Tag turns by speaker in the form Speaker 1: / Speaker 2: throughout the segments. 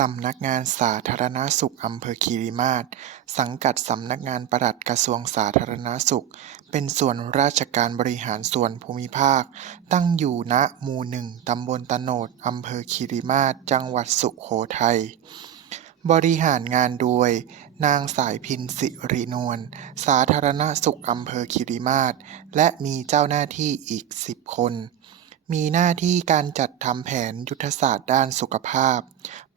Speaker 1: สำนักงานสาธารณสุขอำเภอคีรีมาศสังกัดสำนักงานปลัดกระทรวงสาธารณสุข เป็นส่วนราชการบริหารส่วนภูมิภาค ตั้งอยู่ณหมู่หนึ่งตำบลตะโนดอำเภอคีรีมาศจังหวัดสุโขทัยบริหารงานโดย นางสายพินสิรินวลสาธารณสุขอำเภอคีรีมาศและมีเจ้าหน้าที่อีกสิบคน มีหน้าที่การจัดทำแผนยุทธศาสตร์ด้านสุขภาพ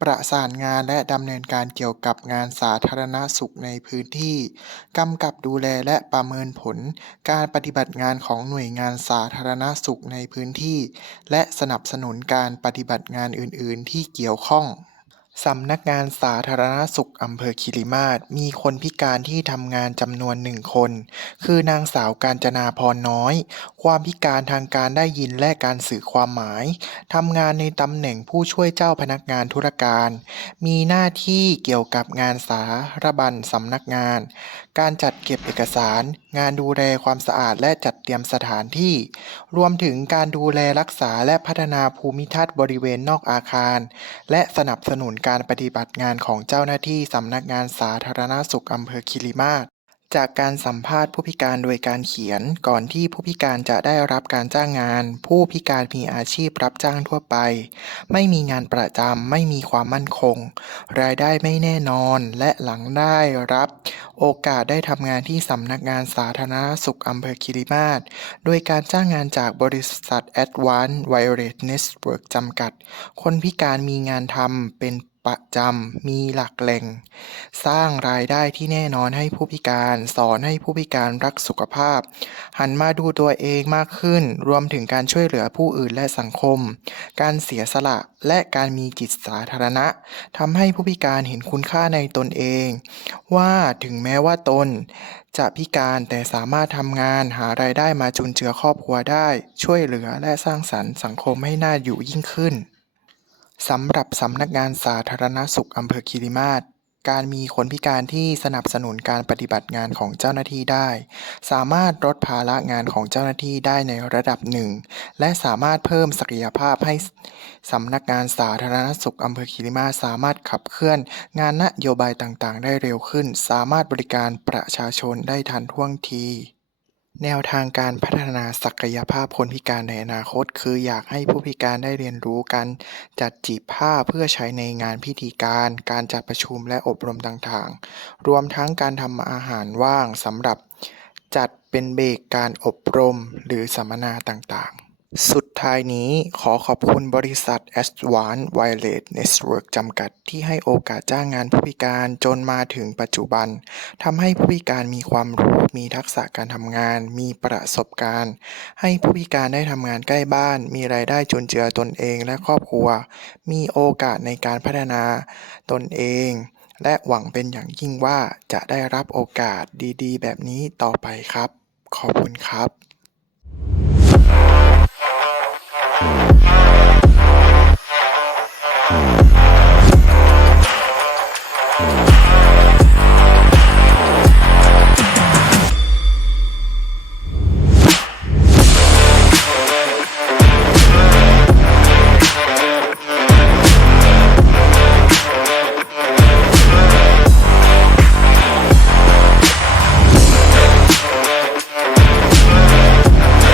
Speaker 1: ประสานงานและดำเนินการเกี่ยวกับงานสาธารณสุขในพื้นที่ กำกับดูแลและประเมินผล การปฏิบัติงานของหน่วยงานสาธารณสุขในพื้นที่ และสนับสนุนการปฏิบัติงานอื่น ๆ ที่เกี่ยวข้อง สำนักงานสาธารณสุขอำเภอคีรีมาศมีคนพิการที่ทำงานจำนวนหนึ่งคน คือนางสาวกาญจนาพรน้อย ความพิการทางการได้ยินและการสื่อความหมายทำงานในตำแหน่งผู้ช่วยเจ้าพนักงานธุรการ มีหน้าที่เกี่ยวกับงานสารบัญสำนักงาน การจัดเก็บเอกสาร งานดูแลความสะอาดและจัดเตรียมสถานที่ รวมถึงการดูแลรักษาและพัฒนาภูมิทัศน์บริเวณนอกอาคาร และสนับสนุนการปฏิบัติงานของเจ้าหน้าที่สำนักงานสาธารณสุขอำเภอคีรีมาศจากการสัมภาษณ์ผู้พิการโดยการเขียน ก่อนที่ผู้พิการจะได้รับการจ้างงาน ผู้พิการมีอาชีพรับจ้างทั่วไป ไม่มีงานประจำไม่มีความมั่นคง รายได้ไม่แน่นอนและหลังได้รับ โอกาสได้ทำงานที่สำนักงานสาธารณสุขอำเภอคีรีมาศโดยการจ้างงานจากบริษัท Advanced Wireless Network จำกัด คนพิการมีงานทำเป็นประจำ มีหลักแหล่ง สร้างรายได้ที่แน่นอนให้ผู้พิการ สอนให้ผู้พิการรักสุขภาพ หันมาดูตัวเองมากขึ้น รวมถึงการช่วยเหลือผู้อื่นและสังคม การเสียสละและการมีจิตสาธารณะทำให้ผู้พิการเห็นคุณค่าในตนเอง ว่าถึงแม้ว่าตน จะพิการแต่สามารถทำงานหารายได้มาจุนเจือครอบครัวได้ ช่วยเหลือและสร้างสรรค์สังคมให้น่าอยู่ยิ่งขึ้น สำหรับสำนักงานสาธารณสุขอำเภอคีรีมาศการมีคนพิการที่สนับสนุนการปฏิบัติงานของเจ้าหน้าที่ได้ สามารถลดภาระงานของเจ้าหน้าที่ได้ในระดับหนึ่ง และสามารถเพิ่มศักยภาพให้สำนักงานสาธารณสุขอำเภอคีรีมาสามารถขับเคลื่อน งานนโยบายต่างๆ ได้เร็วขึ้น สามารถบริการประชาชนได้ทันท่วงที แนวทางการพัฒนาศักยภาพคนพิการในอนาคต คืออยากให้ผู้พิการได้เรียนรู้การจัดจีบผ้าเพื่อใช้ในงานพิธีการ การจัดประชุมและอบรมต่างๆ รวมทั้งการทำอาหารว่างสำหรับจัดเป็นเบรกการอบรมหรือสัมมนาต่างๆ สุดท้ายนี้ขอขอบคุณบริษัท Advanced Wireless Network จำกัด ที่ให้โอกาสจ้างงานผู้พิการจนมาถึงปัจจุบันทำให้ผู้พิการมีความรู้ มีทักษะการทำงาน มีประสบการณ์ ให้ผู้พิการได้ทำงานใกล้บ้าน มีรายได้จุนเจือตนเองและครอบครัว มีโอกาสในการพัฒนาตนเอง และหวังเป็นอย่างยิ่งว่าจะได้รับโอกาสดีๆ แบบนี้ต่อไปครับ ขอบคุณครับ